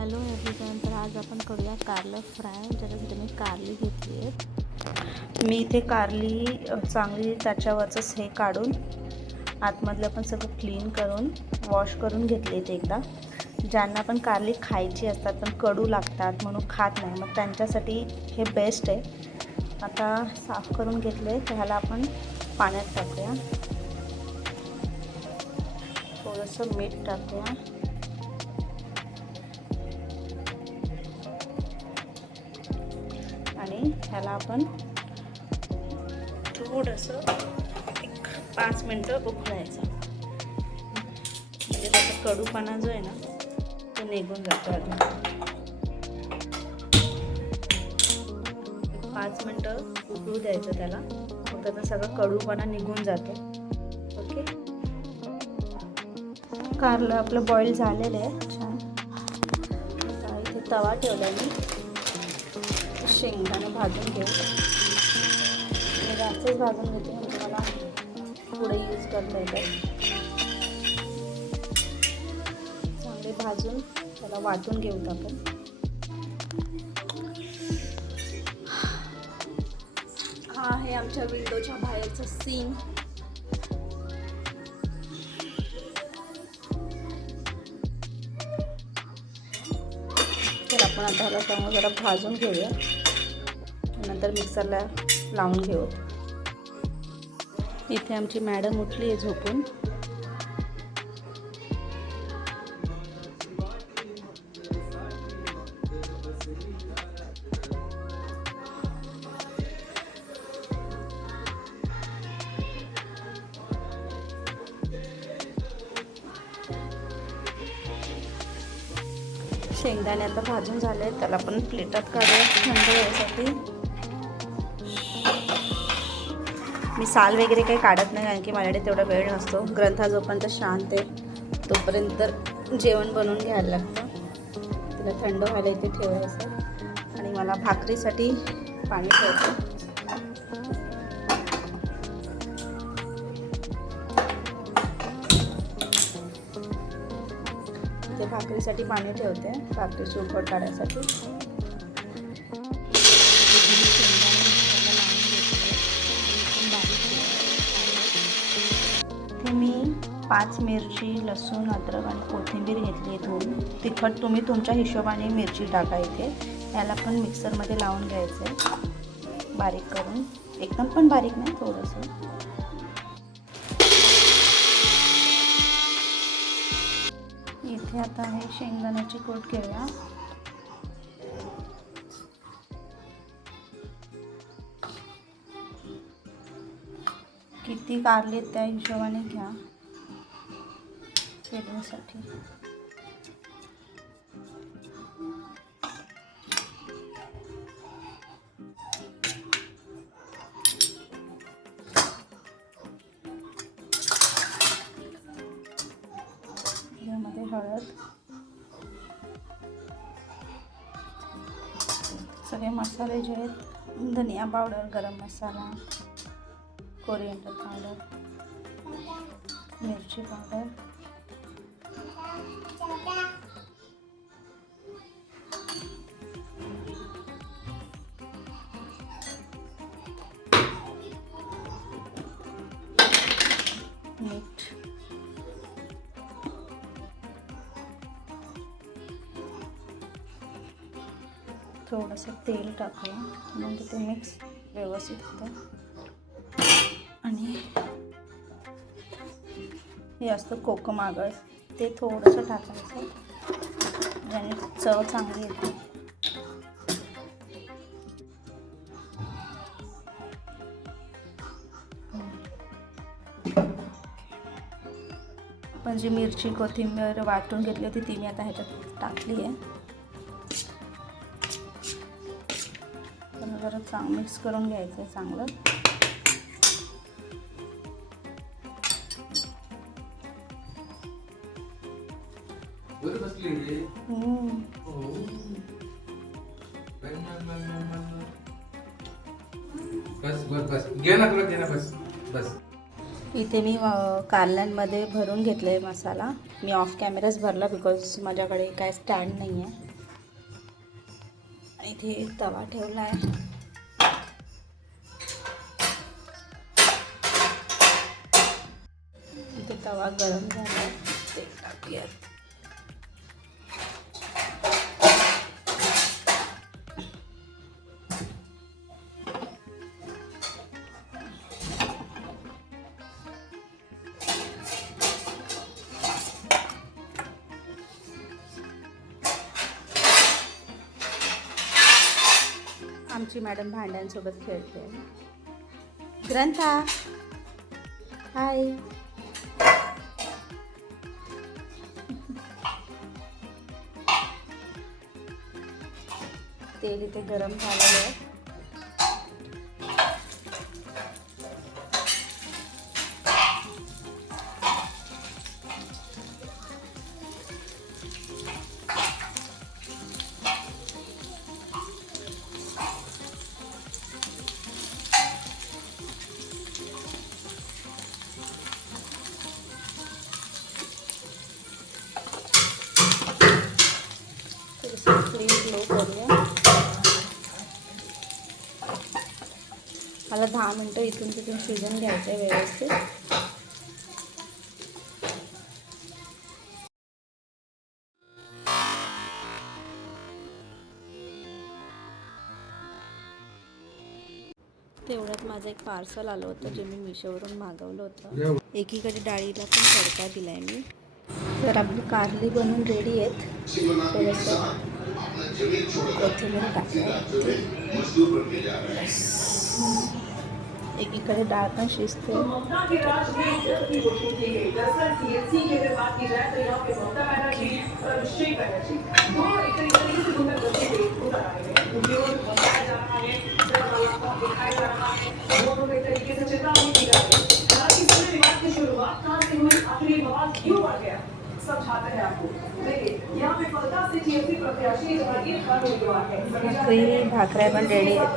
Hello everyone, तर आज आपण करूया कारलं फ्राय. ज्याच्यासाठी मी कारली घेतली आहेत. मी इथे कारली चांगली त्याच्यावरचं हे काढून आतमधलं पण सगळं क्लीन करून वॉश करून घेतले ते एकदा. ज्यांना पण कारली खायची असतात पण कडू लागतात म्हणून खात नाही, मग त्यांच्यासाठी हे बेस्ट आहे. आता साफ करून घेतले तर ह्याला आपण पाण्यात टाकूया. थोडंसं मीठ टाकूया. आणि ह्याला आपण थोडंसं एक 5 मिनटं उकळायचं, म्हणजे त्याचा कडूपणा जो आहे ना तो निघून जातो. अजून 5 मिनटं उकळू द्यायचं त्याला, मग त्याचा सगळा कडूपणा निघून जातो. ओके, कारलं आपलं बॉईल झालेलं आहे छान. आता इथे तवा ठेवला मी, शेंगदाणे भाजून घेऊ. मी जास्तच भाजून घेते म्हणजे मला पुढे यूज करता येतात. चांगले भाजून त्याला वाटून घेऊत आपण. हा आहे आमच्या विंडोच्या बाहेरचा सीन. तर आपण आता ह्याला चांगलं जरा भाजून घेऊया, नंतर मिक्सरला लावून घेऊ. इथे आमची मॅडम उठली आहे झोपून. शेंगदाणे आता भाजून झाले, त्याला आपण प्लेटात काढूया थंड होण्यासाठी. मी साल वगैरे काही काढत नाही, कारण की माझ्याकडे तेवढा वेळ नसतो. ग्रंथा जोपर्यंत शांत आहे तोपर्यंत जेवण बनवून घ्यायला लागतं. तिला थंड व्हायला इथे ठेवायचं. आणि मला भाकरीसाठी पाणी ठेवायचं. ते भाकरीसाठी पाणी ठेवते, भाकरीची उकड काढण्यासाठी. इथे मी 5 मिरची, लसूण, अद्रक आणि कोथिंबीर घेतली आहे धुवून. तिखट तुम्ही तुमच्या हिशोबाने मिरची टाका. इथे याला पण मिक्सरमध्ये लावून घ्यायचं आहे बारीक करून, एकदम पण बारीक नाही, थोडंसं. इथे आता हे शेंगदाण्याची कूट घेऊया. किती कारले त्या हिशोबाने घ्या केल्यासाठी. यामध्ये हळद, सगळे मसाले जे आहेत, धनिया पावडर, गरम मसाला, कोरिएंडर पावडर, मिरची पावडर, मीठ, थोडंसं तेल टाकूया म्हणजे ते मिक्स व्यवस्थित होतं. आणि हे असतं कोकम आगळ, ते थोडंसं टाकायचं, ज्याने चव चांगली येते. आपण जी मिरची कोथिंबीर वाटून घेतली होती ती मी आता ह्याच्यात टाकली आहे. जरा मिक्स करून घ्यायचं आहे चांगलं. इथे मी कारल्यांमध्ये भरून घेतलं आहे मसाला. मी ऑफ कॅमेराच भरला बिकॉज माझ्याकडे काय स्टँड नाही आहे. इथे तवा ठेवला आहे. इथे तवा गरम झाला आहे. तेल टाकूयात. आमची मॅडम भांड्यांसोबत खेळते. ग्रंथा हाय. तेल इथे गरम झालेलं आहे. फ्लेम स्लो करूया. मला 10 मिनटं इथून तिथून शिजून घ्यायचं आहे व्यवस्थित. तेवढ्यात माझं एक पार्सल आलं होतं जे मी मिशोवरून मागवलं होतं. एकीकडे डाळीला पण तडका दिला आहे मी. तर आपली कारली बनवून रेडी आहेत. थोडंसं कोथिंबीर टाकते. एकीकडे डाळ पण शिजते. भाकऱ्या पण रेडी आहेत.